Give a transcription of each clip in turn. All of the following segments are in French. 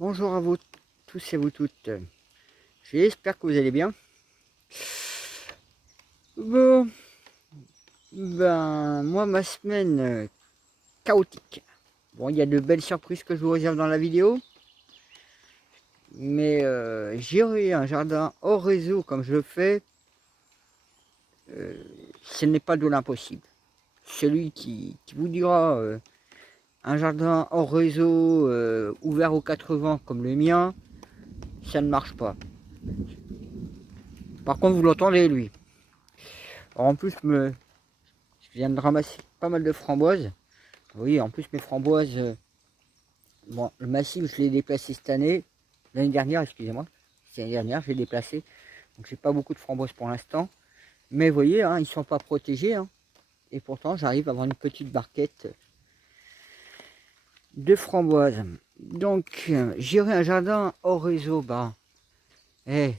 Bonjour à vous tous et vous toutes. J'espère que vous allez bien. Bon, ben moi ma semaine chaotique. Bon, il y a de belles surprises que je vous réserve dans la vidéo. Mais gérer un jardin hors réseau comme je le fais, ce n'est pas de l'impossible. Celui qui vous dira un jardin hors réseau ouvert aux 4 vents comme le mien, ça ne marche pas. Par contre, vous l'entendez lui. Alors, en plus, je viens de ramasser pas mal de framboises. Oui, en plus mes framboises, bon, le massif je l'ai déplacé cette année, l'année dernière, excusez-moi, c'est l'année dernière, je l'ai déplacé, donc j'ai pas beaucoup de framboises pour l'instant, mais vous voyez, hein, ils sont pas protégés, hein, et pourtant j'arrive à avoir une petite barquette de framboises. Donc, gérer un jardin hors réseau, bah, je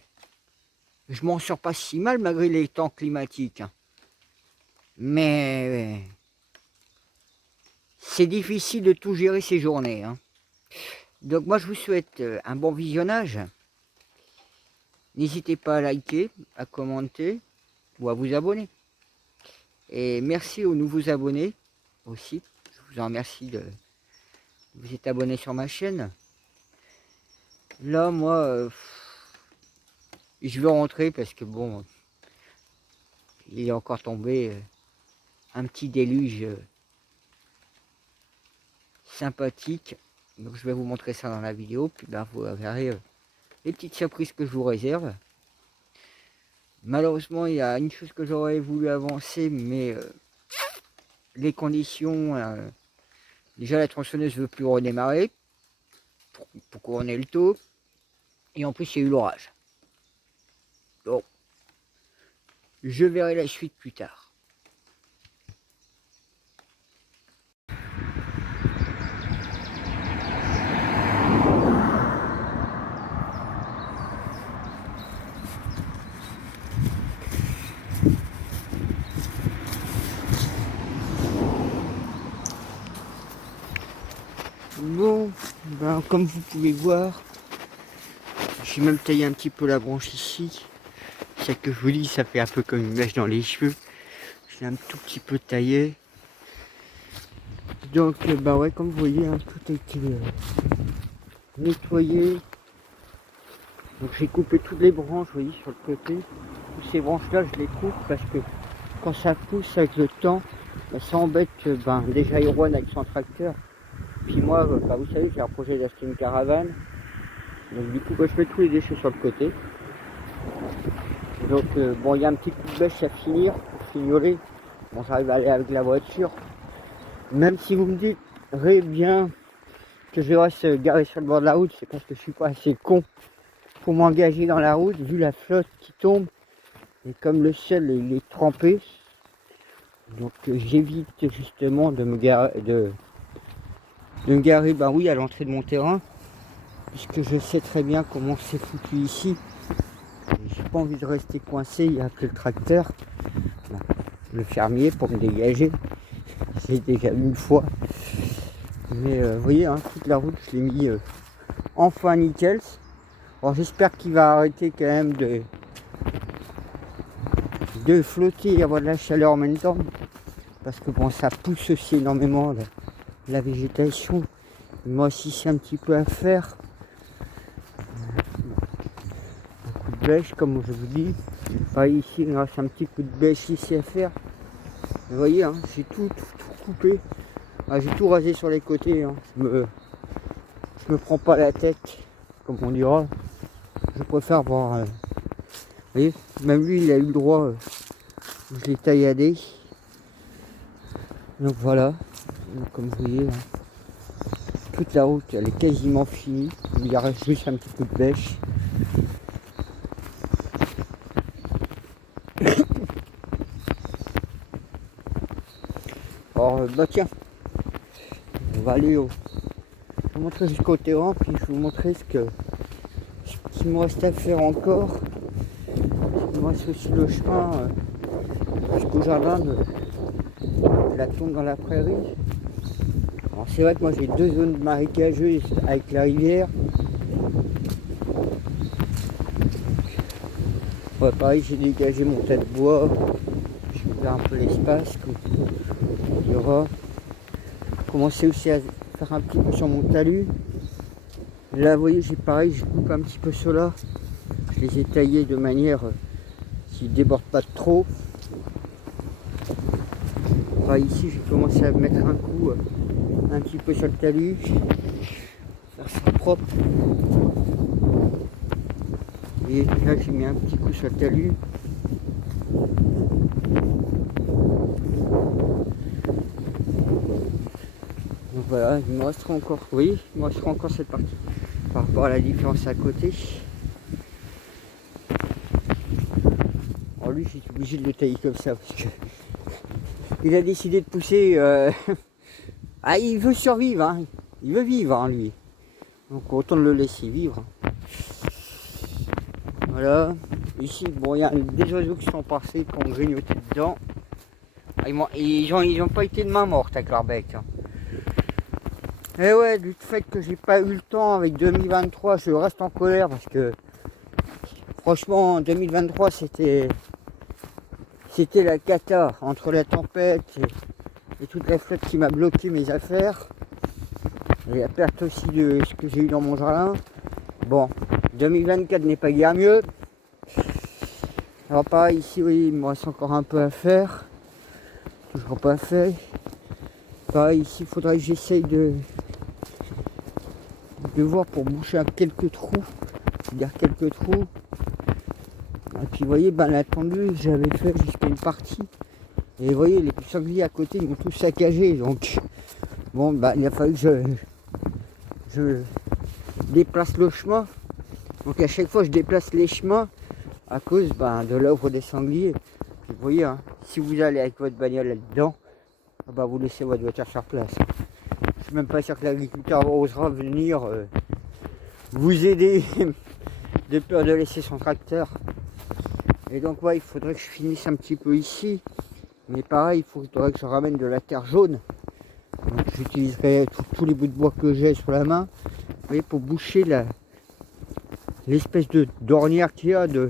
m'en sors pas si mal malgré les temps climatiques, hein. Mais c'est difficile de tout gérer ces journées, hein. Donc moi je vous souhaite un bon visionnage. N'hésitez pas à liker, à commenter ou à vous abonner. Et merci aux nouveaux abonnés aussi. Je vous en remercie de vous être abonné sur ma chaîne. Là moi je vais rentrer parce que bon, il est encore tombé un petit déluge sympathique. Donc je vais vous montrer ça dans la vidéo. Puis ben, vous verrez les petites surprises que je vous réserve. Malheureusement, il y a une chose que j'aurais voulu avancer, mais les conditions, déjà la tronçonneuse ne veut plus redémarrer pour couronner le taux, et en plus il y a eu l'orage. Donc, je verrai la suite plus tard. Bon, ben, comme vous pouvez voir, j'ai même taillé un petit peu la branche ici. C'est que je vous dis, ça fait un peu comme une mèche dans les cheveux. J'ai un tout petit peu taillé. Donc, bah ouais, comme vous voyez, hein, tout a été nettoyé. Donc j'ai coupé toutes les branches, vous voyez, sur le côté. Toutes ces branches-là, je les coupe parce que quand ça pousse avec le temps, bah, ça embête ben, déjà Erwan avec son tracteur. Puis moi, bah, vous savez, j'ai un projet d'acheter une caravane. Donc du coup, bah, je mets tous les déchets sur le côté. Donc bon, il y a un petit coup de bêche à finir pour fignoler. Bon, j'arrive à aller avec la voiture. Même si vous me direz bien que je reste garé sur le bord de la route, c'est parce que je suis pas assez con pour m'engager dans la route, vu la flotte qui tombe. Et comme le sel il est trempé, donc j'évite justement de me garer, bah oui, à l'entrée de mon terrain, puisque je sais très bien comment c'est foutu ici. J'ai pas envie de rester coincé, il n'y a que le tracteur, le fermier pour me dégager. J'ai déjà eu une fois. Mais vous voyez, hein, toute la route, je l'ai mis enfin nickel. Alors j'espère qu'il va arrêter quand même de flotter et avoir de la chaleur en même temps. Parce que bon, ça pousse aussi énormément la végétation. Moi aussi, c'est un petit peu à faire. Un coup de bêche, comme je vous dis. Pareil ici, il me reste un petit coup de bêche ici à faire. Vous voyez, hein, j'ai tout coupé. Ah, j'ai tout rasé sur les côtés. Hein. Je me prends pas la tête, comme on dira. Je préfère voir. Vous voyez, même lui, il a eu le droit. Je l'ai tailladé. Donc voilà. Donc, comme vous voyez, hein, toute la route, elle est quasiment finie. Il reste juste un petit coup de bêche. Alors, bah tiens, on va aller je vais vous montrer jusqu'au terrain, puis je vais vous montrer ce qu'il me reste à faire encore. Il me reste aussi le chemin jusqu'au jardin de la tombe dans la prairie. Alors c'est vrai que moi j'ai deux zones marécageuses avec la rivière. Ouais, pareil, j'ai dégagé mon tas de bois. Je vais faire un peu l'espace. Il y aura. Commencer aussi à faire un petit peu sur mon talus. Là, vous voyez, j'ai pareil, je coupe un petit peu cela. Je les ai taillés de manière qu'ils ne débordent pas trop. Pareil, ici, j'ai commencé à mettre un coup un petit peu sur le talus. Faire ça propre. Et là, j'ai mis un petit coup sur le talus. Donc voilà, il me restera encore, oui, il me restera encore cette partie par rapport à la différence à côté. Alors lui, j'ai obligé de le tailler comme ça parce que il a décidé de pousser. Ah, il veut survivre, hein. Il veut vivre, hein, lui. Donc autant le laisser vivre. Voilà. Ici, bon, il y a des oiseaux qui sont passés, qui ont grignoté dedans. Ah, ils ont pas été de main morte avec leur bec. Hein. Et ouais, du fait que j'ai pas eu le temps avec 2023, je reste en colère parce que franchement, 2023 c'était la cata entre la tempête et toute la flotte qui m'a bloqué mes affaires et la perte aussi de ce que j'ai eu dans mon jardin. Bon, 2024 n'est pas guère mieux. Alors pareil ici, oui, il me reste encore un peu à faire. Toujours pas fait. Pareil ici, il faudrait que j'essaye de voir pour boucher quelques trous. Dire quelques trous. Et puis vous voyez, ben, la tendue, j'avais fait jusqu'à une partie. Et vous voyez, les sangliers à côté, ils m'ont tous saccagé. Donc, bon, ben, il a fallu que je déplace le chemin. Donc à chaque fois, je déplace les chemins à cause de l'œuvre des sangliers. Vous voyez, hein, si vous allez avec votre bagnole là-dedans, vous laissez votre voiture sur place. Je suis même pas sûr que l'agriculteur osera venir vous aider de peur de laisser son tracteur. Et donc ouais, il faudrait que je finisse un petit peu ici. Mais pareil, il faudrait que je ramène de la terre jaune. Donc j'utiliserai tous les bouts de bois que j'ai sur la main. Vous voyez, pour boucher l'espèce de d'ornière qu'il y a de.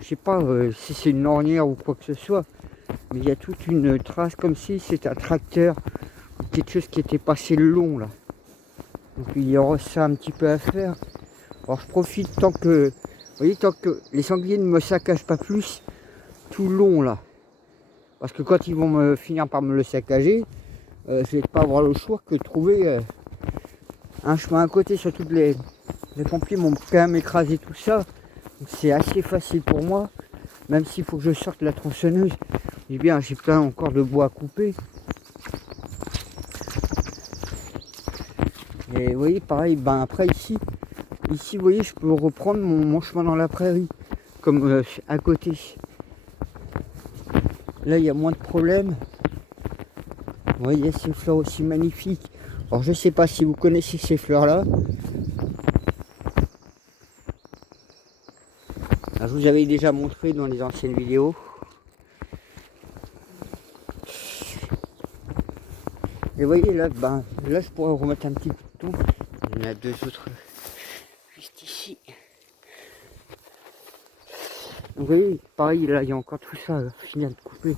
Je sais pas si c'est une ornière ou quoi que ce soit. Mais il y a toute une trace comme si c'était un tracteur. Quelque chose qui était passé le long là. Donc il y aura ça un petit peu à faire. Alors je profite tant que. Vous voyez, tant que les sangliers ne me saccagent pas plus tout le long là. Parce que quand ils vont finir par me le saccager, je vais pas avoir le choix que de trouver un chemin à côté. Surtout que les pompiers m'ont quand même écrasé tout ça. C'est assez facile pour moi. Même s'il faut que je sorte la tronçonneuse. Eh bien, j'ai plein encore de bois à couper. Et vous voyez, pareil, après ici, vous voyez, je peux reprendre mon chemin dans la prairie. Comme à côté. Là, il y a moins de problèmes. Vous voyez, ces fleurs aussi magnifiques. Alors, je ne sais pas si vous connaissez ces fleurs-là. Je vous avais déjà montré dans les anciennes vidéos. Et vous voyez, là, là, je pourrais remettre un petit bouton. Il y en a deux autres juste ici. Vous voyez, pareil, là, il y a encore tout ça à finir de couper.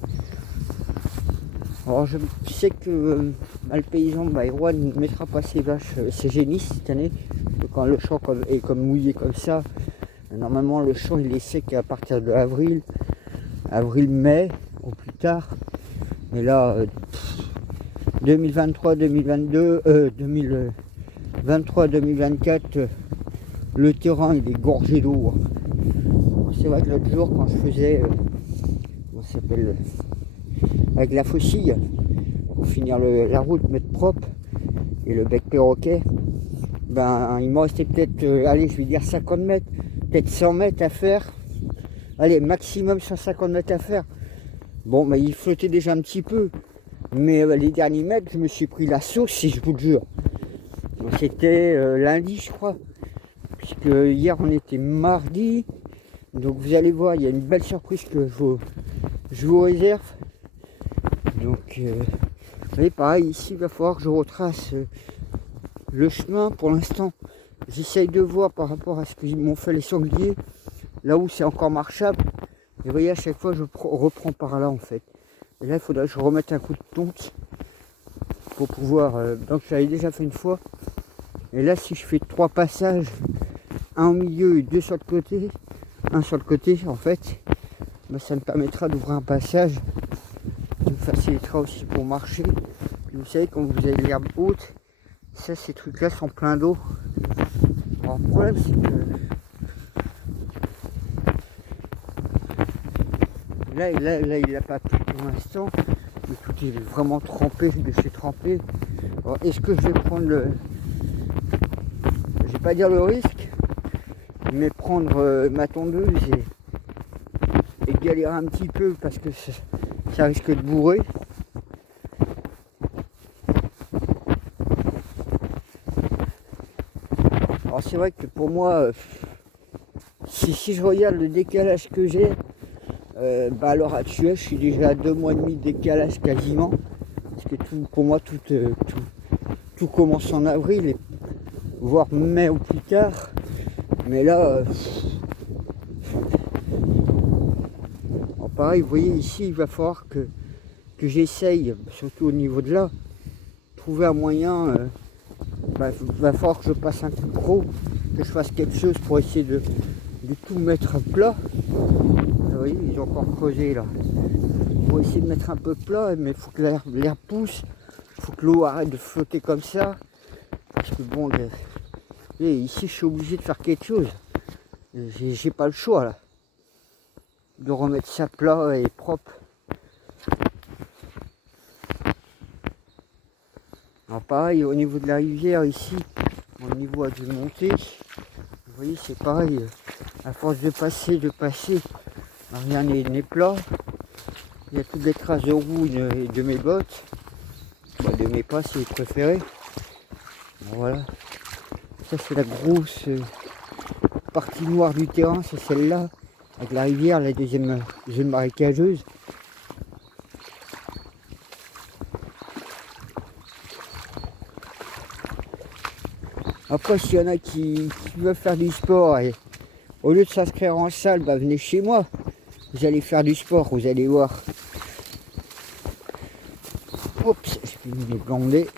Alors je sais que le paysan Erwan ne mettra pas ses vaches, ses génisses cette année. Quand le champ est comme mouillé comme ça, normalement le champ il est sec à partir de avril, mai au plus tard. Mais là 2023, 2022, 2023, 2024, le terrain il est gorgé d'eau. C'est vrai que l'autre jour quand je faisais, comment ça s'appelle, avec la faucille, pour finir la route, mettre propre, et le bec perroquet, il me restait peut-être, allez, je vais dire 50 mètres, peut-être 100 mètres à faire, allez, maximum 150 mètres à faire. Bon, il flottait déjà un petit peu, mais les derniers mètres, je me suis pris la sauce, si je vous le jure. C'était lundi, je crois, puisque hier, on était mardi, donc vous allez voir, il y a une belle surprise que je vous réserve. Donc, vous voyez, pareil, ici, il va falloir que je retrace le chemin. Pour l'instant, j'essaye de voir par rapport à ce que m'ont fait les sangliers, là où c'est encore marchable. Et vous voyez, à chaque fois, je reprends par là en fait. Et là, il faudrait que je remette un coup de tonte pour pouvoir. Donc, j'avais déjà fait une fois. Et là, si je fais 3 passages, un au milieu et 2 sur le côté, un sur le côté, en fait, bah, ça me permettra d'ouvrir un passage. Ça me facilitera aussi pour marcher. Puis vous savez, quand vous avez l'herbe haute, ça, ces trucs-là sont pleins d'eau. Alors, le problème, c'est que là, il n'a pas plu pour l'instant, mais tout est vraiment trempé, de chez trempé. Alors, est-ce que je vais prendre je vais pas dire le risque, mais prendre ma tondeuse et galérer un petit peu parce que ça risque de bourrer. Alors c'est vrai que pour moi, si je regarde le décalage que j'ai, à l'heure actuelle, je suis déjà à 2 mois et demi de décalage quasiment. Parce que pour moi, tout commence en avril, voire mai ou plus tard. Mais là, pareil, vous voyez ici, il va falloir que j'essaye, surtout au niveau de là, trouver un moyen. Va falloir que je passe un coup de croc, que je fasse quelque chose pour essayer de tout mettre à plat. Vous voyez, ils ont encore creusé là. Pour essayer de mettre un peu plat, mais il faut que l'air pousse, il faut que l'eau arrête de flotter comme ça. Parce que bon, ici je suis obligé de faire quelque chose. J'ai pas le choix là. De remettre ça plat et propre. Alors pareil, au niveau de la rivière ici, mon niveau a dû monter. Vous voyez, c'est pareil. À force de passer, rien n'est plat. Il y a toutes les traces de roue de mes bottes. De mes pas si vous préférez. Bon, voilà. Ça c'est la grosse partie noire du terrain, c'est celle-là. Avec la rivière, la deuxième zone marécageuse. Après, s'il y en a qui veulent faire du sport, et au lieu de s'inscrire en salle, venez chez moi. Vous allez faire du sport, vous allez voir. Oups, j'ai mis les blindés.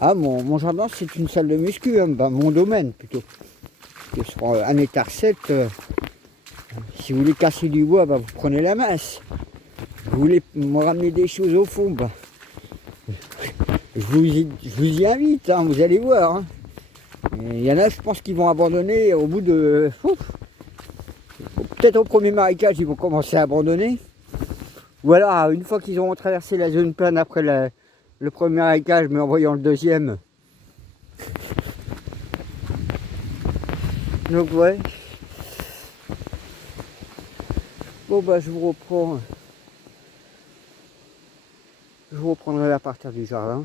Ah, mon jardin, c'est une salle de muscu, hein, mon domaine plutôt. Sur un hectare 7, si vous voulez casser du bois, vous prenez la masse. Vous voulez me ramener des choses au fond, je vous y invite, hein, vous allez voir. Hein. Il y en a, je pense, qui vont abandonner au bout de... Peut-être au premier marécage, ils vont commencer à abandonner. Voilà, une fois qu'ils auront traversé la zone plane après le premier marécage, mais en voyant le deuxième. Donc ouais. Bon je vous reprends. Je vous reprendrai à partir du jardin.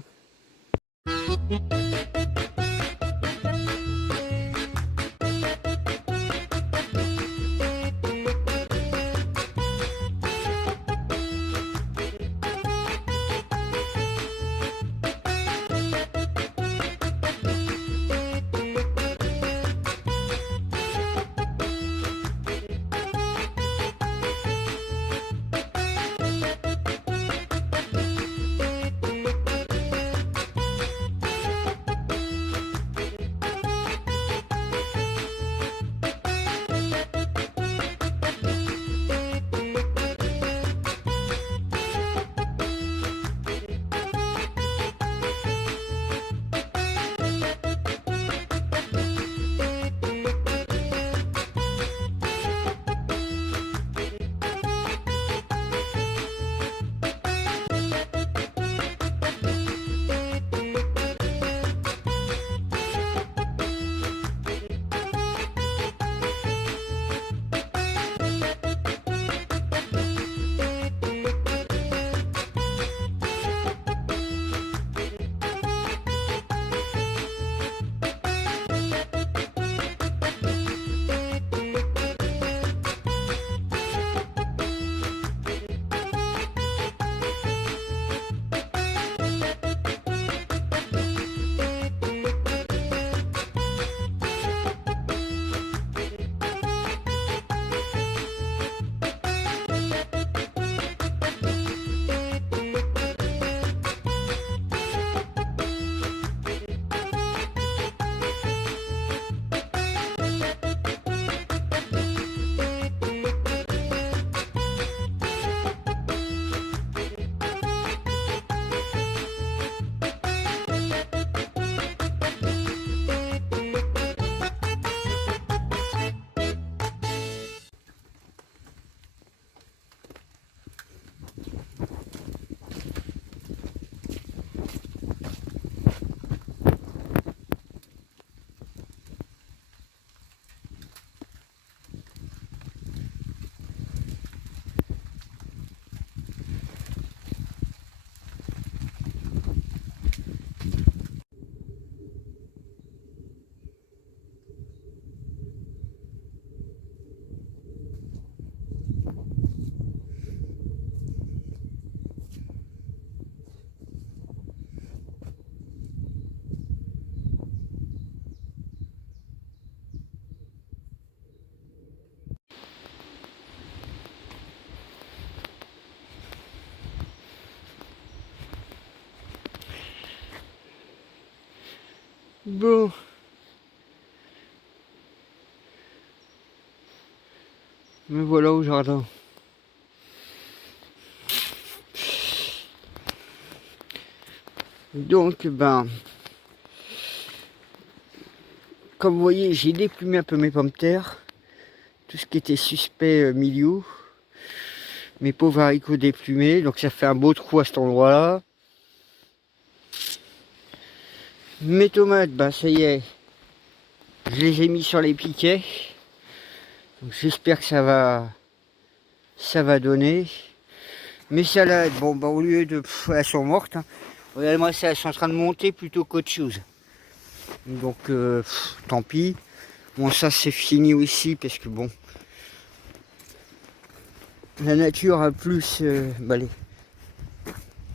Bon. Me voilà au jardin. Donc, ben, comme vous voyez, j'ai déplumé un peu mes pommes de terre. Tout ce qui était suspect milieu. Mes pauvres haricots déplumés. Donc, ça fait un beau trou à cet endroit-là. Mes tomates, ben, ça y est. Je les ai mis sur les piquets. Donc, j'espère que ça va donner. Mes salades, bon, ben, au lieu de... elles sont mortes. Hein. Regardez-moi ça, elles sont en train de monter plutôt qu'autre chose. Donc, tant pis. Bon, ça c'est fini aussi parce que bon, la nature a plus,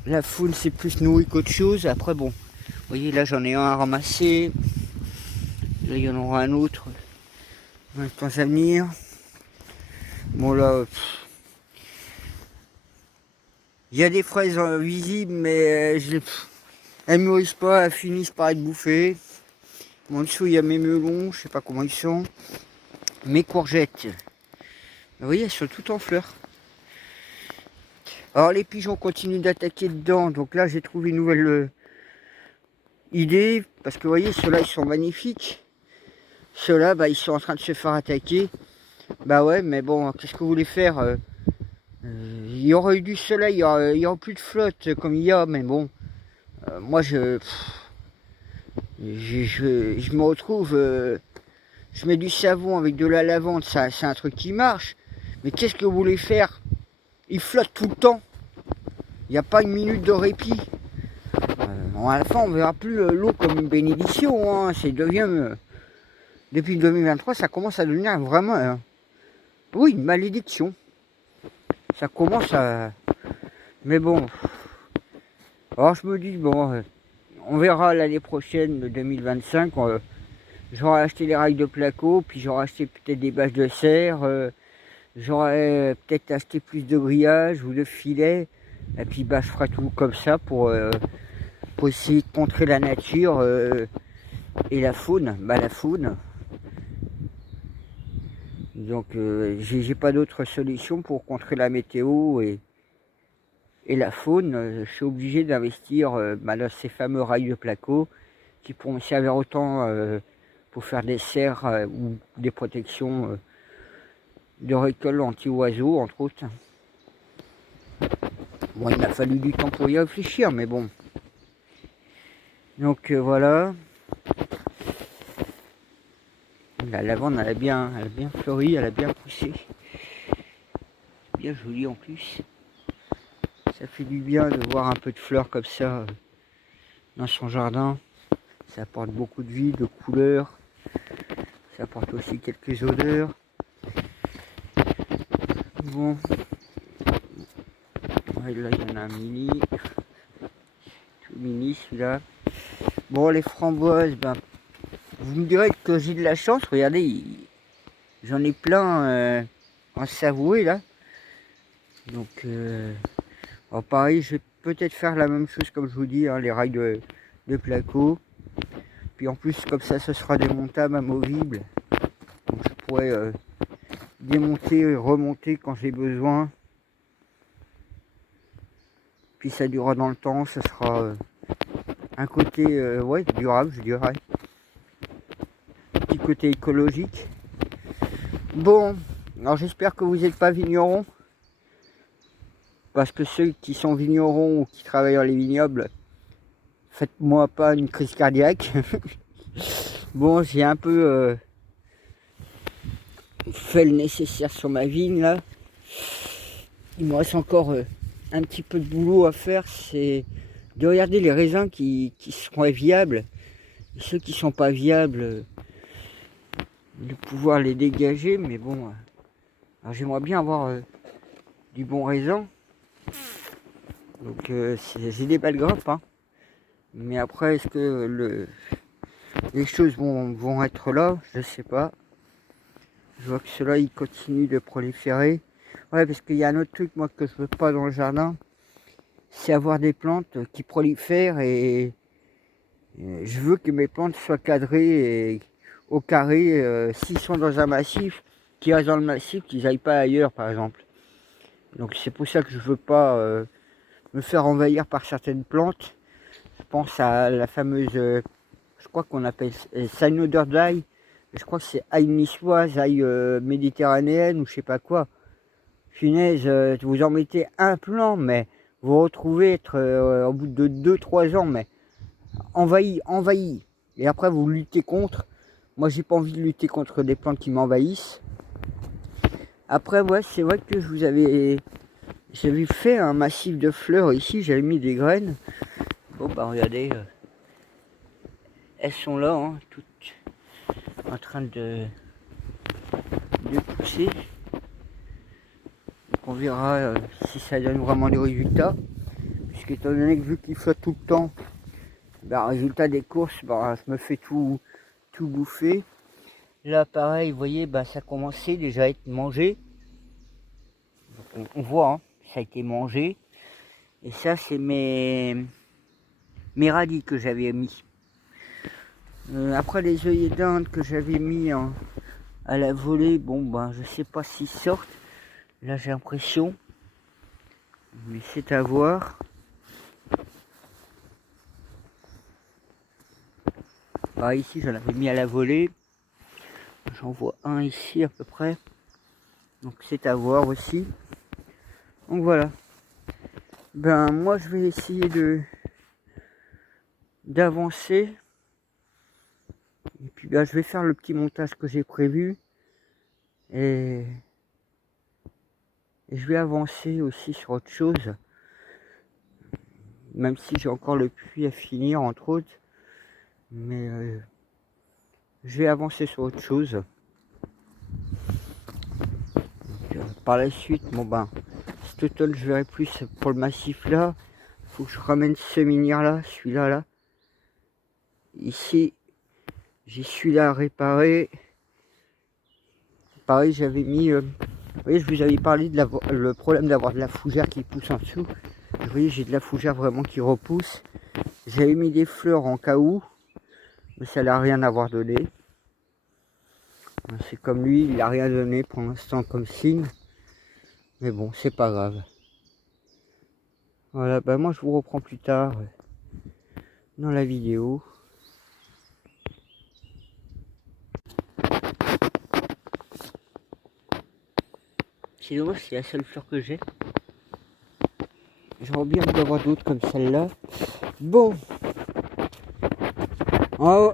la faune c'est plus nourri qu'autre chose. Après bon, vous voyez là j'en ai un à ramasser. Là il y en aura un autre dans les temps à venir. Bon là, il y a des fraises visibles mais elles mûrissent pas, elles finissent par être bouffées. En dessous il y a mes melons, je sais pas comment ils sont. Mes courgettes, vous voyez elles sont toutes en fleurs. Alors les pigeons continuent d'attaquer dedans, donc là j'ai trouvé une nouvelle idée, parce que vous voyez ceux-là ils sont magnifiques. Ceux-là bah, ils sont en train de se faire attaquer. Bah ouais mais bon qu'est-ce que vous voulez faire il y aurait eu du soleil, il y aurait plus de flotte comme il y a, mais bon moi je me retrouve je mets du savon avec de la lavande, ça c'est un truc qui marche, mais qu'est-ce que vous voulez faire? Ils flottent tout le temps, il n'y a pas une minute de répit. À la fin, on verra plus l'eau comme une bénédiction. Hein. Depuis 2023, ça commence à devenir vraiment, oui, une malédiction. Ça commence à, mais bon. Alors je me dis bon, on verra l'année prochaine, 2025. J'aurai acheté les rails de placo, puis j'aurai acheté peut-être des bâches de serre. J'aurais peut-être acheté plus de grillage ou de filets. Et puis bah, je ferai tout comme ça pour essayer de contrer la nature et la faune. Bah, la faune. Donc j'ai pas d'autre solution pour contrer la météo et la faune. Je suis obligé d'investir dans ces fameux rails de placo qui pourront me servir autant pour faire des serres ou des protections de récolte anti-oiseaux entre autres. Bon, il m'a fallu du temps pour y réfléchir, mais bon. Donc voilà. La lavande, elle a bien fleuri, elle a bien poussé. Bien joli en plus. Ça fait du bien de voir un peu de fleurs comme ça dans son jardin. Ça apporte beaucoup de vie, de couleurs. Ça apporte aussi quelques odeurs. Bon. Ouais, là, il y en a un mini. Tout mini celui-là. Bon, les framboises, ben, vous me direz que j'ai de la chance. Regardez, j'en ai plein en Savoie là. Donc, pareil, je vais peut-être faire la même chose comme je vous dis, hein, les rails de placo. Puis en plus, comme ça, ce sera démontable, amovible. Donc je pourrais démonter et remonter quand j'ai besoin. Puis ça durera dans le temps, ce sera un côté ouais, durable, je dirais. Un petit côté écologique. Bon, alors j'espère que vous n'êtes pas vigneron. Parce que ceux qui sont vignerons ou qui travaillent dans les vignobles, faites-moi pas une crise cardiaque. Bon, j'ai un peu fait le nécessaire sur ma vigne là. Il me reste encore un petit peu de boulot à faire, c'est de regarder les raisins qui seront viables. Et ceux qui ne sont pas viables, de pouvoir les dégager. Mais bon, j'aimerais bien avoir du bon raisin. Donc j'ai des belles grappes. Hein. Mais après, est-ce que les choses vont être là? Je sais pas. Je vois que ceux-là, ils continuent de proliférer. Ouais, parce qu'il y a un autre truc, moi, que je veux pas dans le jardin. C'est avoir des plantes qui prolifèrent et Je veux que mes plantes soient cadrées et au carré, s'ils sont dans un massif, qu'ils restent dans le massif, qu'ils n'aillent pas ailleurs par exemple. Donc c'est pour ça que je veux pas me faire envahir par certaines plantes. Je pense à la fameuse, je crois qu'on appelle Cyanoderdai, je crois que c'est ail niçoise, ail méditerranéenne ou je sais pas quoi. Punaise, vous en mettez un plant, mais vous vous retrouvez être au bout de 2-3 ans, mais envahi. Et après vous luttez contre. Moi j'ai pas envie de lutter contre des plantes qui m'envahissent. Après ouais, c'est vrai que j'avais fait un massif de fleurs ici, j'avais mis des graines. Bon bah regardez, elles sont là, hein, toutes en train de pousser. Donc on verra si ça donne vraiment des résultats. Puisque étant donné que vu qu'il flotte tout le temps, bah, résultat des courses, bah, je me fais tout bouffer. Là pareil, vous voyez, bah, ça commençait déjà à être mangé. Donc, on voit, hein, ça a été mangé. Et ça c'est mes radis que j'avais mis. Après les œillets d'Inde que j'avais mis à la volée, bon ben je sais pas s'ils sortent. Là j'ai l'impression. Mais c'est à voir. Ah, ici j'en avais mis à la volée. J'en vois un ici à peu près. Donc c'est à voir aussi. Donc voilà. Ben moi je vais essayer d'avancer. Et puis ben, je vais faire le petit montage que j'ai prévu. Et je vais avancer aussi sur autre chose. Même si j'ai encore le puits à finir entre autres. Mais je vais avancer sur autre chose. Donc, par la suite, bon ben, cet automne je verrai plus pour le massif là. Faut que je ramène ce minière là, celui-là là. Ici, j'ai celui-là à réparer. Pareil, j'avais mis, vous voyez, je vous avais parlé de le problème d'avoir de la fougère qui pousse en dessous. Vous voyez, j'ai de la fougère vraiment qui repousse. J'avais mis des fleurs en cas où, mais ça n'a rien à avoir donné. C'est comme lui, il n'a rien donné pour l'instant comme signe. Mais bon, c'est pas grave. Voilà, ben moi je vous reprends plus tard dans la vidéo. C'est dommage, c'est la seule fleur que j'ai. J'aurais bien envie d'avoir d'autres comme celle-là. Bon. Oh,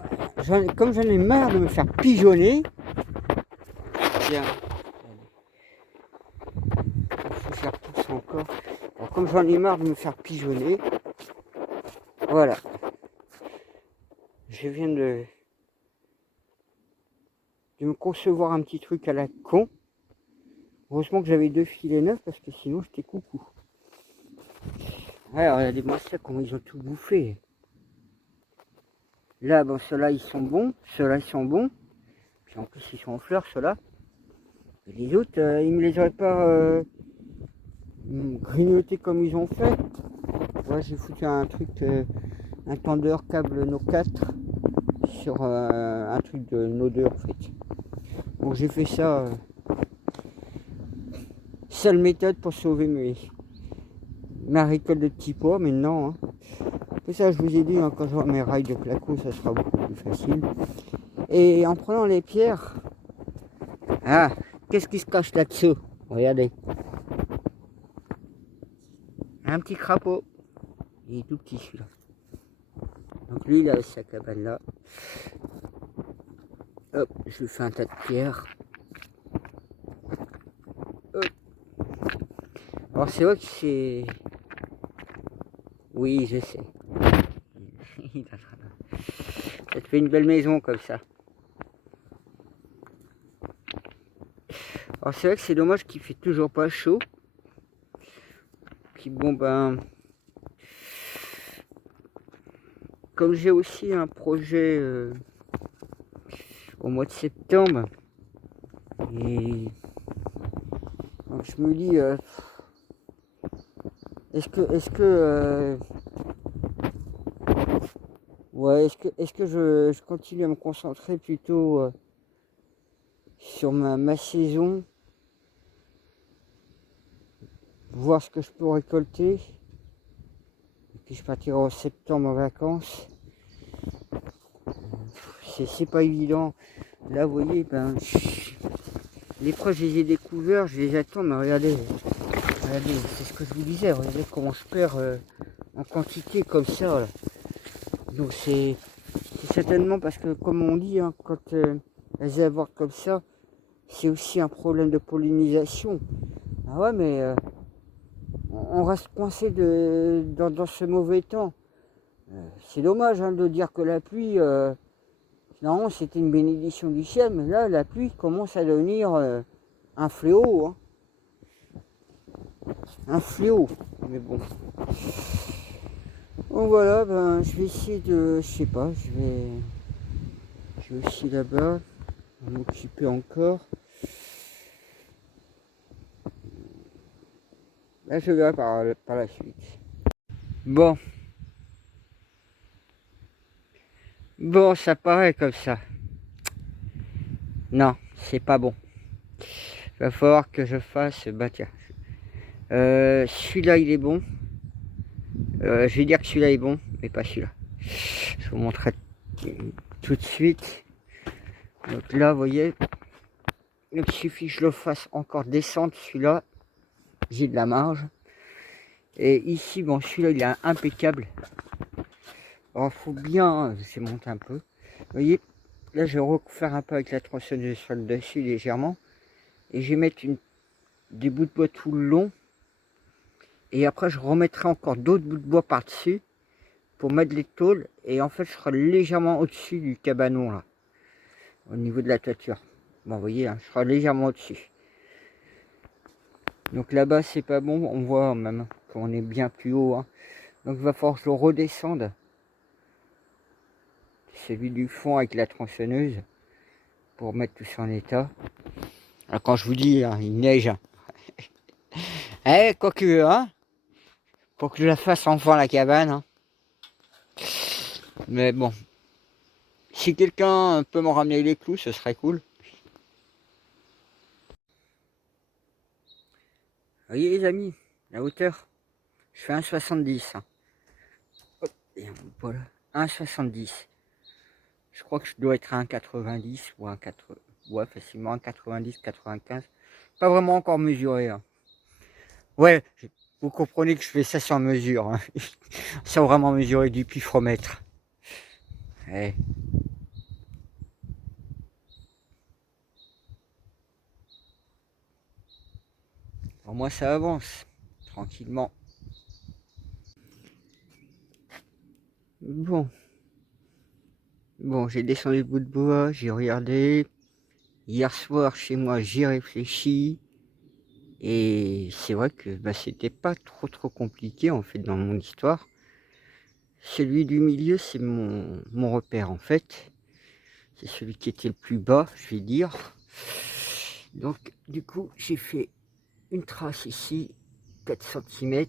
comme j'en ai marre de me faire pigeonner. Tiens. Il faut faire pousser encore. Alors, comme j'en ai marre de me faire pigeonner. Voilà. Je viens de me concevoir un petit truc à la con. Heureusement que j'avais 2 filets neufs parce que sinon j'étais coucou. Ouais, regardez-moi ça, comment ils ont tout bouffé. Là, bon, ceux-là ils sont bons, ceux-là ils sont bons. Puis en plus ils sont en fleurs, ceux-là. Et les autres, ils me les auraient pas grignotés comme ils ont fait. Ouais, j'ai foutu un truc, un tendeur câble No 4 sur un truc de No 2 en fait. Donc j'ai fait ça. Seule méthode pour sauver ma récolte de petits pois, mais non. Hein. Tout ça, je vous ai dit, hein, quand j'aurai mes rails de placo, ça sera beaucoup plus facile. Et en prenant les pierres, ah, qu'est-ce qui se cache là-dessous? Regardez. Un petit crapaud. Il est tout petit celui-là. Donc lui, il a sa cabane là. Hop, je lui fais un tas de pierres. Hop. Alors c'est vrai que c'est... Oui, je sais. Ça te fait une belle maison comme ça. Alors c'est vrai que c'est dommage qu'il fait toujours pas chaud. Puis bon ben... Comme j'ai aussi un projet au mois de septembre. Et... Donc je me dis... est-ce que Ouais, est-ce que je continue à me concentrer plutôt sur ma saison, voir ce que je peux récolter, et puis je partirai en septembre en vacances. C'est pas évident. Là, vous voyez, ben, les preuves, je les ai découverts, je les attends, mais regardez, regardez, c'est ce que je vous disais, regardez comment je perds en quantité comme ça, là. Donc c'est certainement parce que, comme on dit, hein, quand elles avortent comme ça, c'est aussi un problème de pollinisation. Ah ouais, mais on reste coincé dans ce mauvais temps. C'est dommage hein, de dire que la pluie, non, c'était une bénédiction du ciel, mais là, la pluie commence à devenir un fléau. Hein. Un fléau. Mais bon. Bon voilà, ben je vais essayer de. Je sais pas, je vais aussi là-bas, m'occuper encore. Là je verrai par la suite. Bon. Bon, ça paraît comme ça. Non, c'est pas bon. Il va falloir que je fasse. Bah tiens. Celui-là il est bon. Je vais dire que celui-là est bon, mais pas celui-là. Je vous montrerai tout de suite. Donc là, vous voyez, il suffit que je le fasse encore descendre celui-là. J'ai de la marge. Et ici, bon, celui-là, il est impeccable. Alors, il faut bien, je vais monter un peu. Vous voyez, là, je vais refaire un peu avec la tronçonneuse sur le dessus légèrement. Et je vais mettre des bouts de bois tout le long. Et après, je remettrai encore d'autres bouts de bois par-dessus pour mettre les tôles. Et en fait, je serai légèrement au-dessus du cabanon, là, au niveau de la toiture. Bon, vous voyez, hein, je serai légèrement au-dessus. Donc là-bas, c'est pas bon. On voit même qu'on est bien plus haut. Hein. Donc, il va falloir que je le redescende. Celui du fond avec la tronçonneuse pour mettre tout ça en état. Alors quand je vous dis, hein, il neige. Eh, quoi que, hein, pour que je la fasse enfin la cabane. Hein. Mais bon, si quelqu'un peut me ramener les clous, ce serait cool. Vous voyez les amis, la hauteur, je fais 1,70. Hein. Hop, et voilà, 1,70. Je crois que je dois être à 1,90 ou 1,80. Ouais, facilement 1,90, 95. Pas vraiment encore mesuré. Hein. Ouais, vous comprenez que je fais ça sans mesure. Hein. Sans vraiment mesurer du pifromètre. Ouais. Pour moi, ça avance. Tranquillement. Bon. Bon, j'ai descendu le bout de bois, j'ai regardé. Hier soir, chez moi, j'ai réfléchi. Et c'est vrai que bah, c'était pas trop compliqué, en fait, dans mon histoire. Celui du milieu, c'est mon repère, en fait. C'est celui qui était le plus bas, je vais dire. Donc, du coup, j'ai fait une trace ici, 4 cm.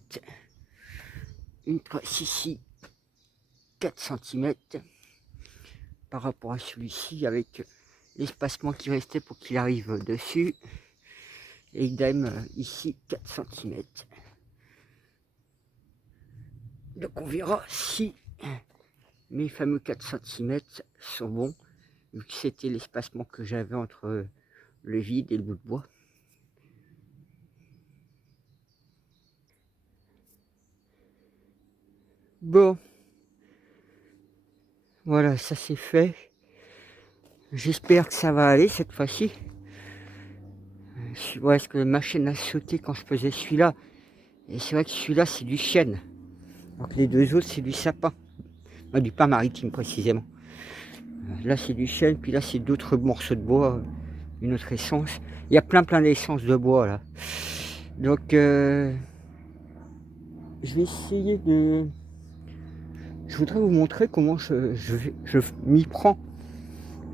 Une trace ici, 4 cm. Par rapport à celui-ci, avec l'espacement qui restait pour qu'il arrive dessus. Et idem ici, 4 cm. Donc on verra si mes fameux 4 cm sont bons, vu que c'était l'espacement que j'avais entre le vide et le bout de bois. Bon, voilà, ça c'est fait. J'espère que ça va aller cette fois-ci. Ouais, parce que ma chaîne a sauté quand je faisais celui-là. Et c'est vrai que celui-là, c'est du chêne. Donc les deux autres, c'est du sapin. Du pain maritime précisément. Là, c'est du chêne, puis là, c'est d'autres morceaux de bois, une autre essence. Il y a plein d'essences de bois là. Donc, je vais essayer de... Je voudrais vous montrer comment je m'y prends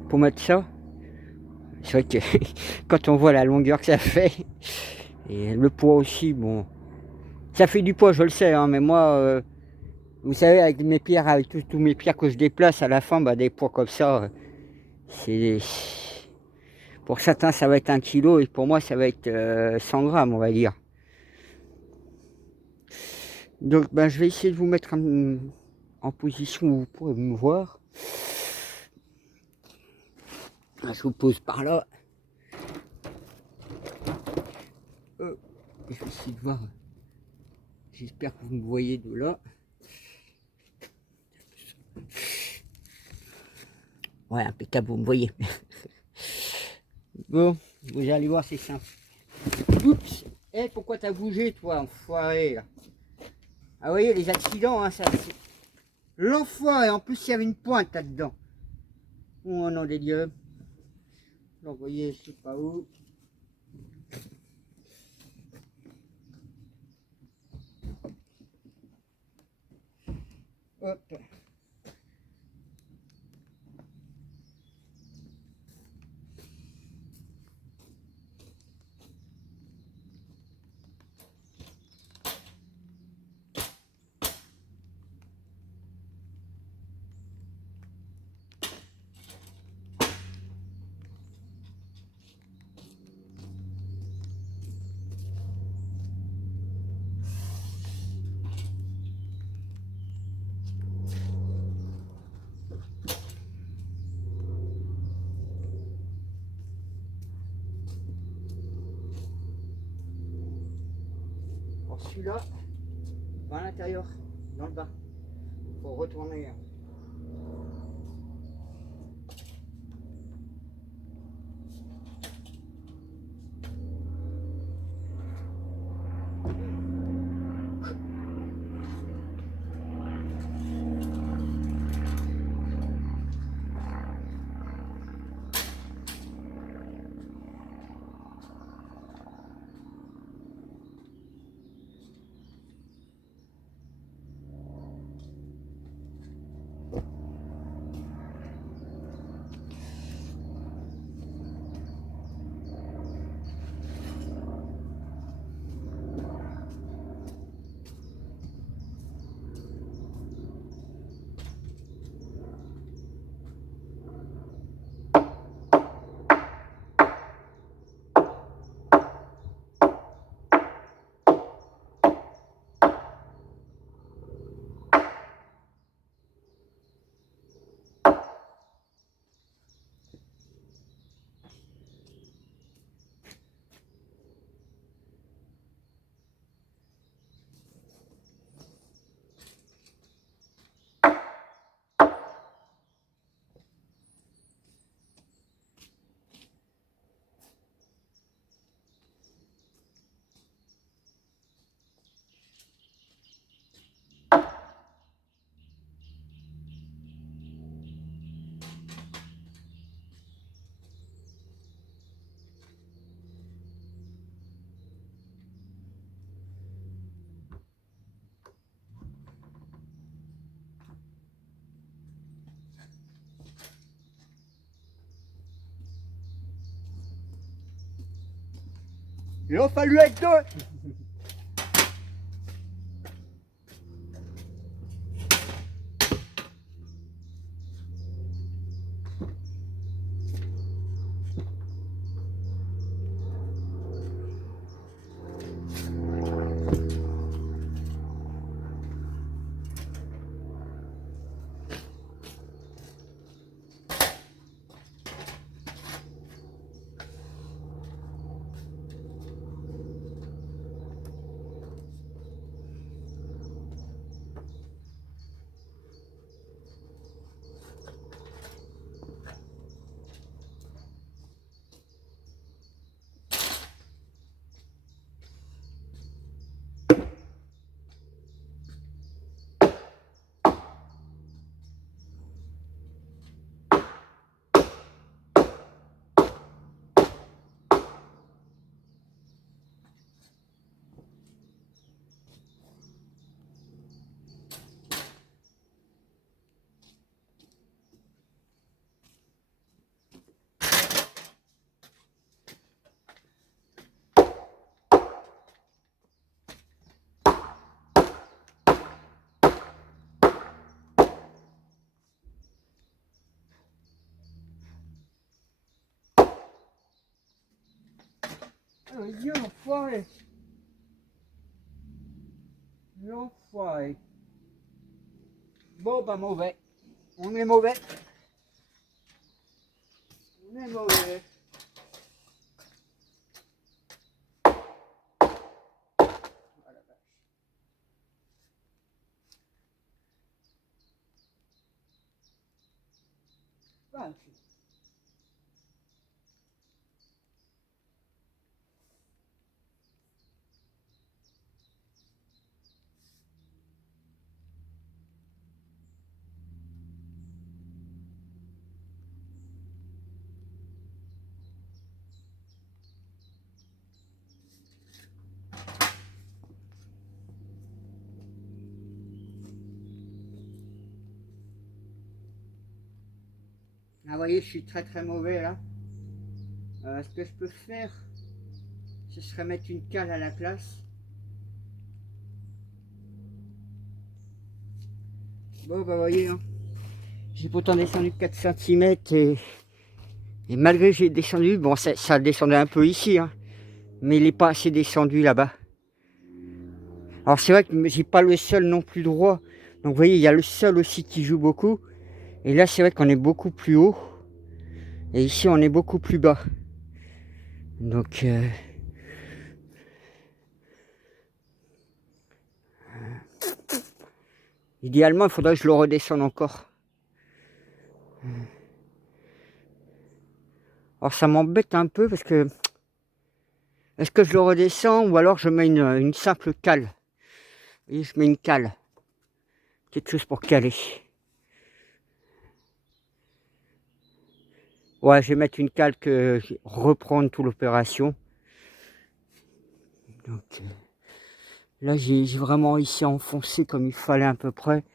pour mettre ça. C'est vrai que quand on voit la longueur que ça fait, et le poids aussi, bon, ça fait du poids, je le sais, hein, mais moi, Vous savez, avec mes pierres, avec tous mes pierres que je déplace à la fin, bah, des poids comme ça, c'est... Pour certains, ça va être 1 kg et pour moi, ça va être 100 grammes, on va dire. Donc, ben, je vais essayer de vous mettre en position où vous pourrez me voir. Je vous pose par là. Je vais essayer de voir. J'espère que vous me voyez de là. Ouais, impeccable, vous me voyez. Bon, vous allez voir, c'est simple. Oups. Eh, pourquoi t'as bougé, toi, enfoiré, là? Ah, vous voyez, les accidents, hein, ça, c'est... L'enfoiré, en plus, il y avait une pointe là-dedans. Oh non, des dieux. Donc, vous voyez, je sais pas où. Hop. Alors, celui-là, à l'intérieur, dans le bas. Faut retourner. Il a fallu être deux. L'enfoiré. L'enfoiré. Bon, bah mauvais. On est mauvais. On est mauvais. Ah, vous voyez, je suis très mauvais là. Ce que je peux faire, ce serait mettre une cale à la place. Bon, bah, vous voyez, hein, j'ai pourtant descendu 4 cm et malgré que j'ai descendu, bon, ça descendait un peu ici, hein, mais il n'est pas assez descendu là-bas. Alors, c'est vrai que j'ai pas le sol non plus droit. Donc, vous voyez, il y a le sol aussi qui joue beaucoup. Et là, c'est vrai qu'on est beaucoup plus haut. Et ici, on est beaucoup plus bas. Donc, idéalement, il faudrait que je le redescende encore. Alors, ça m'embête un peu parce que... Est-ce que je le redescends ou alors je mets une simple cale? Vous voyez, je mets une cale. Quelque chose pour caler. Ouais, je vais mettre une cale que reprendre toute l'opération. Donc... Là, j'ai vraiment réussi à enfoncer comme il fallait à peu près.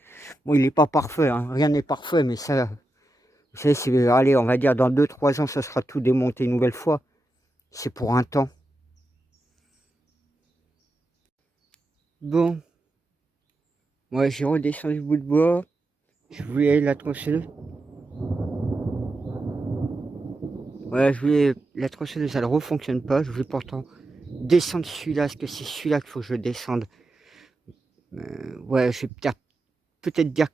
Bon, il n'est pas parfait, hein. Rien n'est parfait, mais ça, vous savez, allez, on va dire dans 2-3 ans, ça sera tout démonté une nouvelle fois. C'est pour un temps. Bon, ouais, j'ai redescendu le bout de bois. Je voulais la tronçonneuse. Ouais, je voulais la tronçonneuse, elle ne refonctionne pas. Je voulais pourtant descendre celui-là, parce que c'est celui-là qu'il faut que je descende. Ouais, je vais peut-être dire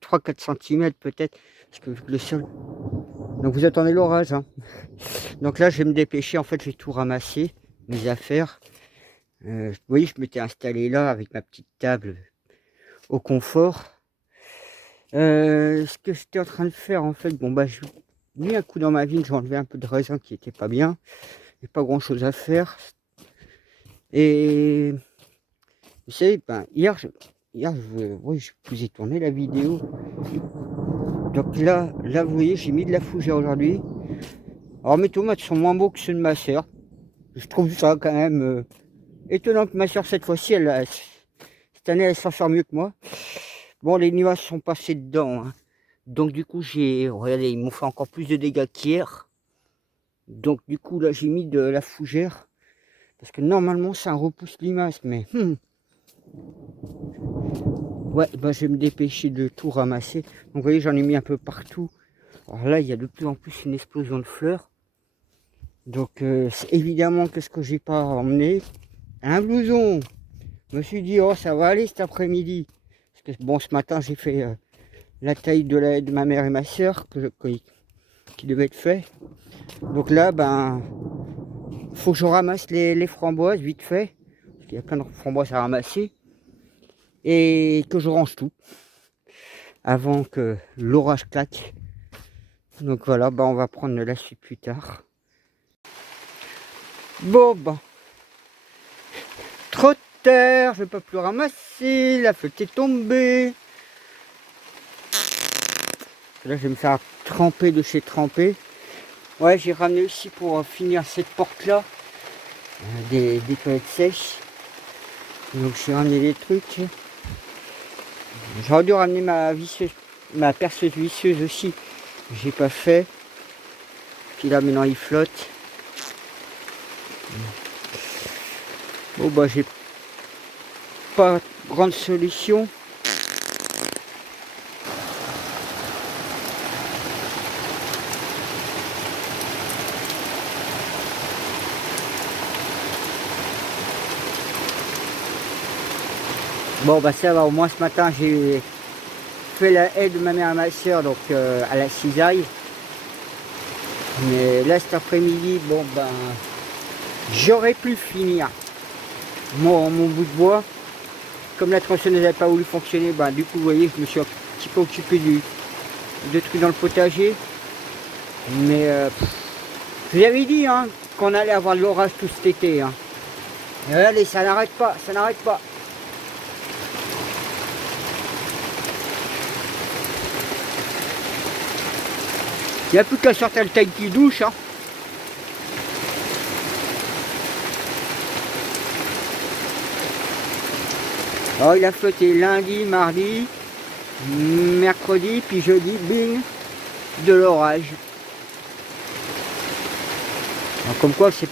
3-4 cm peut-être, parce que le sol... Donc vous attendez l'orage, hein. Donc là, je vais me dépêcher. En fait, j'ai tout ramassé, mes affaires. Vous voyez, je m'étais installé là avec ma petite table au confort. Ce que j'étais en train de faire, en fait, bon, bah, j'ai mis un coup dans ma vigne, j'ai enlevé un peu de raisin qui était pas bien. Il n'y a pas grand chose à faire. Et vous savez, ben, hier, oui, je vous ai tourné la vidéo. Donc là, vous voyez, j'ai mis de la fougère aujourd'hui. Alors mes tomates sont moins beaux que ceux de ma soeur. Je trouve ça quand même étonnant que ma soeur, cette fois-ci, cette année, elle s'en sort mieux que moi. Bon, les nuages sont passés dedans, hein. Donc du coup, regardez, ils m'ont fait encore plus de dégâts qu'hier. Donc du coup, là, j'ai mis de la fougère. Parce que normalement, ça repousse limace, mais... Ouais, bah, je vais me dépêcher de tout ramasser. Donc vous voyez, j'en ai mis un peu partout. Alors là, il y a de plus en plus une explosion de fleurs. Donc c'est évidemment que ce que j'ai pas emmené, un blouson. Je me suis dit, oh, ça va aller cet après-midi. Parce que bon, ce matin, j'ai fait la taille de ma mère et ma soeur, qui devait être fait. Donc là, ben, faut que je ramasse les framboises vite fait. Parce qu'il y a plein de framboises à ramasser. Et que je range tout. Avant que l'orage claque. Donc voilà, ben, on va prendre la suite plus tard. Bon, ben. Trop de terre, je ne peux plus ramasser. La flotte est tombée. Là, je vais me faire tremper de chez tremper. Ouais, j'ai ramené aussi pour finir cette porte-là des toilettes sèches. Donc, j'ai ramené des trucs. J'aurais dû ramener ma perceuse visseuse aussi. J'ai pas fait. Puis là, maintenant, il flotte. Bon, bah, j'ai pas grande solution. Bon bah ça va, au moins ce matin j'ai fait la haie de ma mère et ma soeur, donc à la cisaille. Mais là cet après-midi, bon ben j'aurais pu finir mon bout de bois. Comme la tronçonneuse n'avait pas voulu fonctionner, bah du coup vous voyez je me suis un petit peu occupé de trucs dans le potager. Mais je vous avais dit hein, qu'on allait avoir de l'orage tout cet été. Hein. Et allez, ça n'arrête pas, ça n'arrête pas. Il n'y a plus qu'à sortir le taille qui douche. Hein. Alors il a flotté lundi, mardi, mercredi, puis jeudi, bing, de l'orage. Comme quoi c'est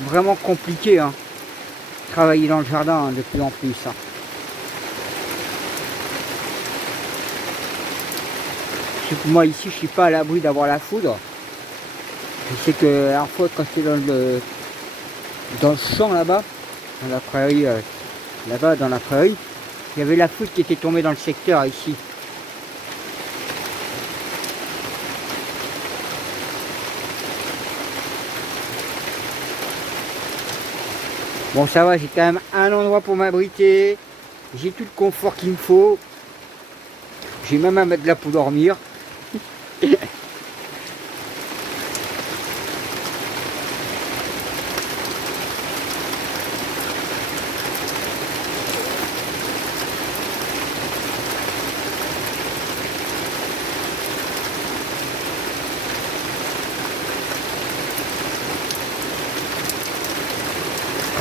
vraiment compliqué, hein, travailler dans le jardin hein, de plus en plus. Hein. Parce que moi ici je suis pas à l'abri d'avoir la foudre. Je sais que la dernière fois quand j'étais dans le champ là-bas, dans la prairie, là-bas dans la prairie, il y avait la foudre qui était tombée dans le secteur ici. Bon ça va, j'ai quand même un endroit pour m'abriter, j'ai tout le confort qu'il me faut, j'ai même à mettre là pour dormir.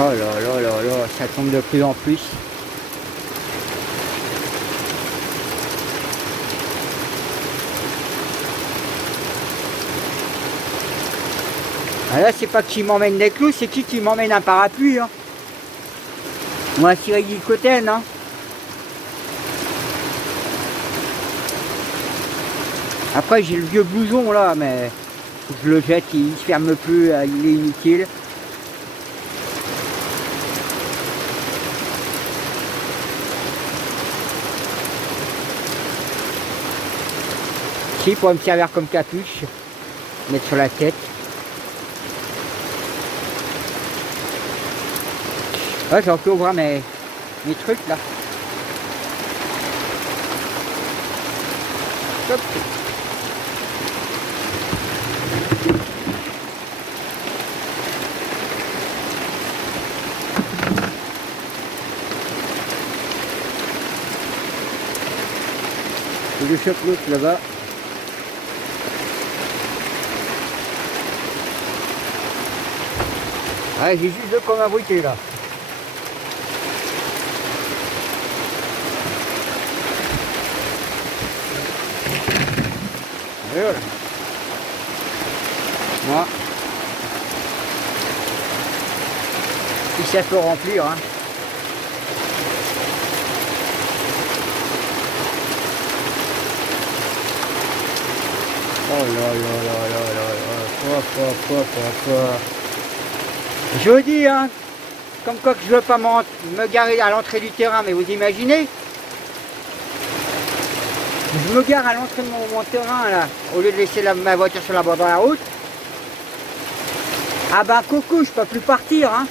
Oh là là là là, ça tombe de plus en plus. Ah là, c'est pas qui m'emmène des clous, c'est qui m'emmène un parapluie. Hein. Moi, Cyril Guilcoten, hein. Après, j'ai le vieux blouson là, mais faut que je le jette, il se ferme plus, il est inutile. Si, il pourrait me servir comme capuche, mettre sur la tête. Ouais, j'ai encore ouvert mes trucs là. Hop. Et je chope l'autre là-bas. Ouais, j'ai juste deux comme abrité là. Et voilà. Moi. Si ça peut remplir, hein. Oh là là là là là là. Je vous dis, hein, comme quoi que je veux pas me garer à l'entrée du terrain, mais vous imaginez? Je me gare à l'entrée de mon terrain là, au lieu de laisser ma voiture sur la bord de la route. Ah ben coucou, je peux plus partir, hein.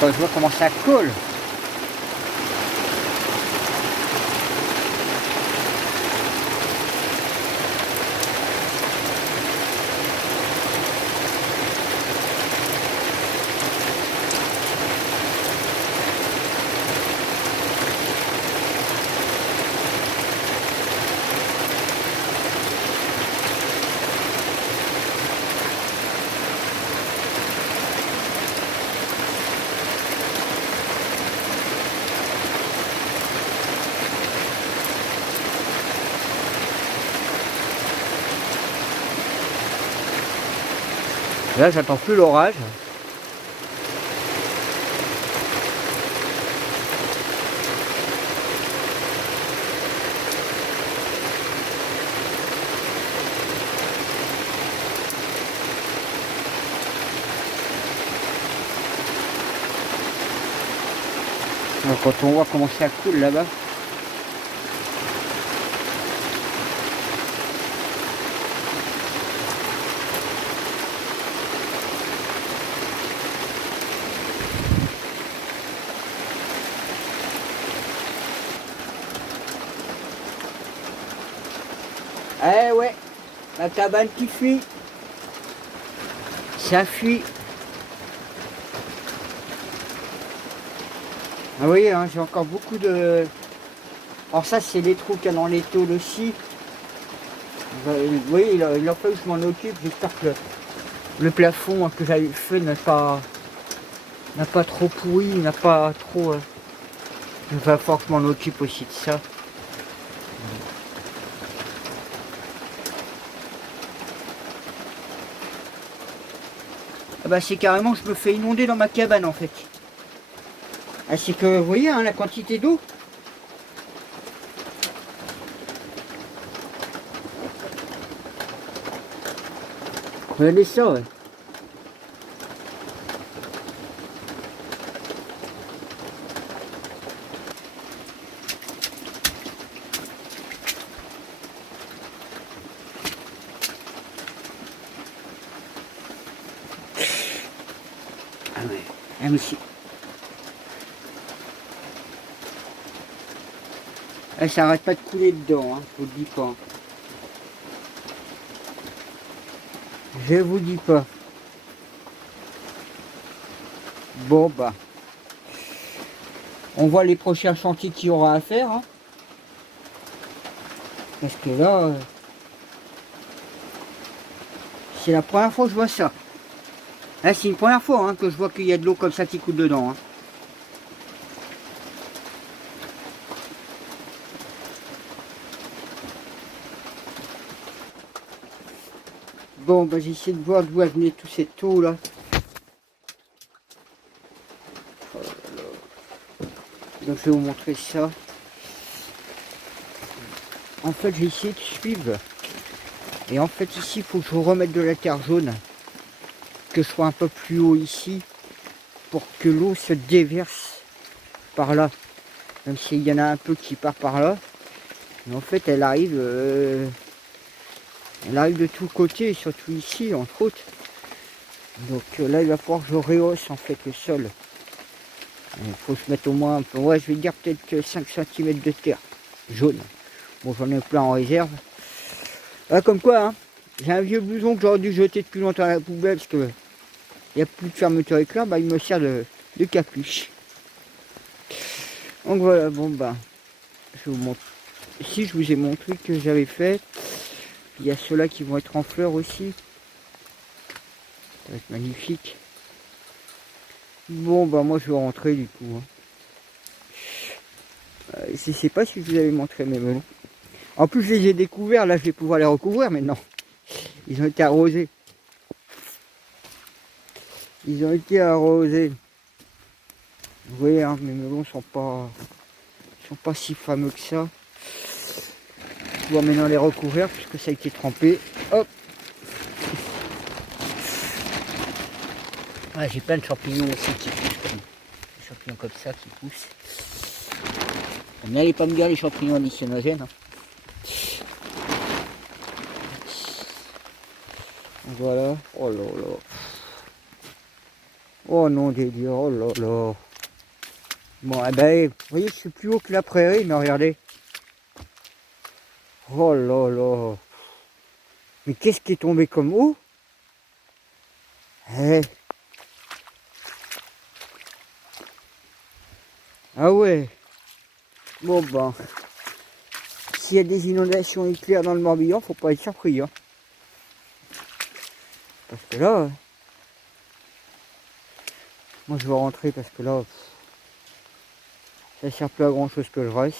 Quand je vois comment ça colle. Là, j'attends plus l'orage. Alors, quand on voit comment ça coule là-bas. Eh ouais, la cabane qui fuit. Ça fuit. Ah oui, hein, j'ai encore beaucoup de... Alors ça, c'est les trous qu'il y a dans les tôles aussi. Oui, il a fallu que je m'en occupe. J'espère que le plafond que j'avais fait n'a pas trop pourri, n'a pas trop... Il va falloir que je m'en occupe aussi de ça. Ah bah c'est carrément, je me fais inonder dans ma cabane en fait. Ah, c'est que, vous voyez, hein, la quantité d'eau. Regardez ça, ouais. Ah ouais, ah, mais c'est... Ah, ça arrête pas de couler dedans, hein, je vous le dis pas. Je vous dis pas. Bon bah, on voit les prochains chantiers qu'il y aura à faire. Hein. Parce que là, c'est la première fois que je vois ça. Là, c'est une première fois hein, que je vois qu'il y a de l'eau comme ça qui coule dedans. Hein. Bon, bah, j'ai essayé de voir d'où venait tout cette eau là. Oh là là. Donc, je vais vous montrer ça. En fait, j'ai essayé de suivre. Et en fait, ici, il faut que je remette de la terre jaune. Que je sois un peu plus haut ici. Pour que l'eau se déverse par là. Même s'il y en a un peu qui part par là. Mais en fait, elle arrive de tous côtés, surtout ici, entre autres. Donc là, il va falloir que je rehausse en fait le sol. Il faut que je mette au moins un peu, ouais, je vais dire peut-être 5 cm de terre jaune. Bon, j'en ai plein en réserve. Ah, comme quoi, hein, j'ai un vieux blouson que j'aurais dû jeter depuis longtemps à la poubelle parce que il n'y a plus de fermeture éclair, bah, il me sert de capuche. Donc voilà, bon bah, je vous montre. Ici, je vous ai montré que j'avais fait. Il y a ceux-là qui vont être en fleurs aussi. Ça va être magnifique. Bon bah moi je vais rentrer du coup. Hein. Je sais pas si je vous avais montré mes melons. En plus je les ai découverts, là je vais pouvoir les recouvrir maintenant. Ils ont été arrosés. Ils ont été arrosés. Vous voyez hein, mes melons sont pas si fameux que ça. Je vais maintenant les recouvrir puisque ça a été trempé. Hop. Ah, j'ai plein de champignons aussi qui poussent. Des champignons comme ça qui poussent. N'allez pas me dire les champignons hallucinogènes. Hein. Voilà. Oh là là. Oh non des dieux. Oh là là. Bon, eh ben, vous voyez, je suis plus haut que la prairie, mais regardez. Oh là là. Mais qu'est-ce qui est tombé comme eau? Eh. Ah ouais. Bon ben. S'il y a des inondations éclairs dans le Morbihan, faut pas être surpris. Hein. Parce que là... moi je vais rentrer parce que là... ça sert plus à grand chose que je reste.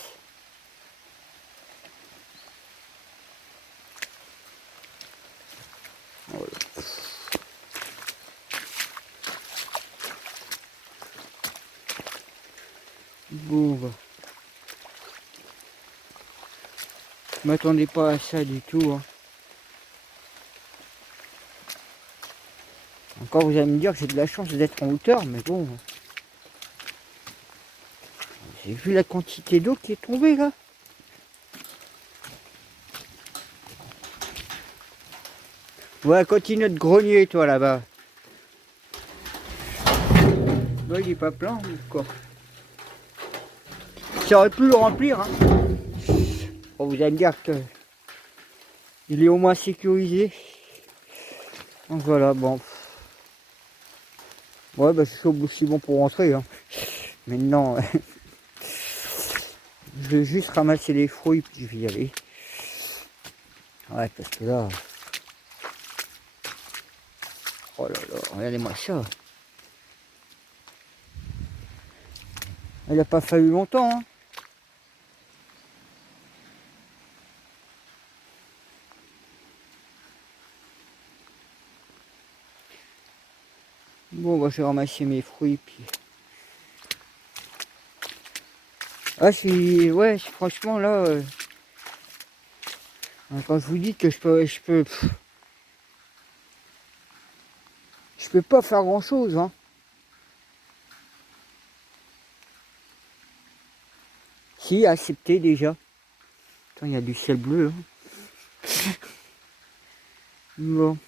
Voilà. Bon bah. Je m'attendais pas à ça du tout. Hein. Encore vous allez me dire que j'ai de la chance d'être en hauteur, mais bon. J'ai vu la quantité d'eau qui est tombée là. Ouais, continue de grogner toi là-bas. Ouais, il est pas plein quoi. Ça aurait pu le remplir. Hein. Bon, vous allez me dire que il est au moins sécurisé. Donc voilà, bon. Ouais, bah c'est bon pour rentrer. Hein. Maintenant, je vais juste ramasser les fruits puis je vais y aller. Ouais, parce que là... Oh là là, regardez-moi ça. Il n'a pas fallu longtemps. Hein. Bon, bah, je vais ramasser mes fruits puis... Ah, ouais, franchement là... quand je vous dis que je peux pas faire grand chose. Hein. Si, accepté déjà. Attends, il y a du ciel bleu. Hein. Bon.